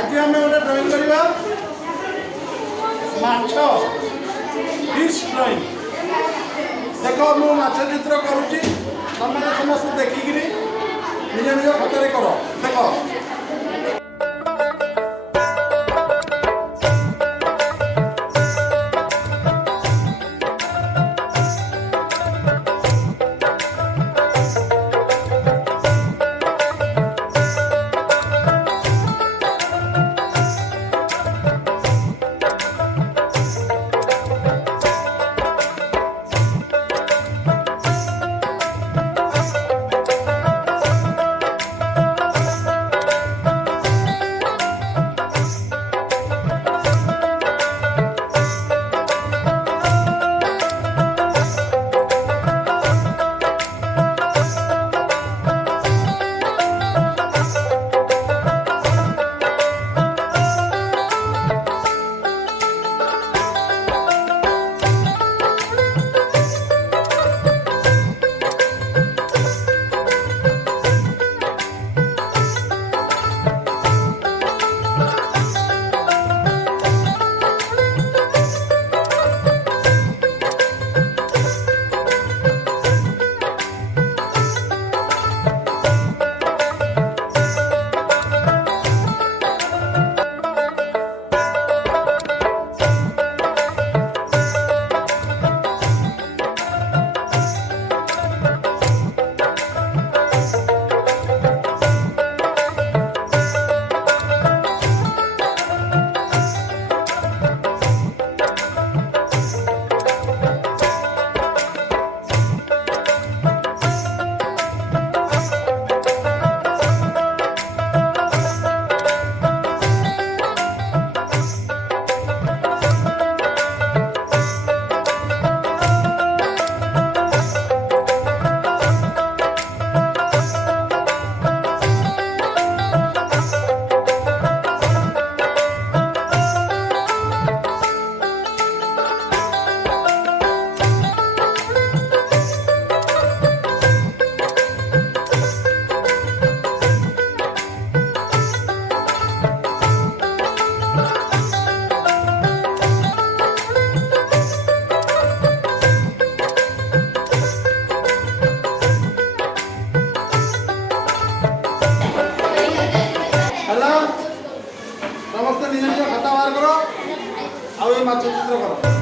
आज आम गोटे ड्रॉइंग करवा माछ फिश ड्रॉइंग। देख मु माछ चित्र करुच्ची तुम समस्त देखिक निज निज खतरे कर देख। समस्त निज निज खाता बाहर करो आ माछ चित्र करो।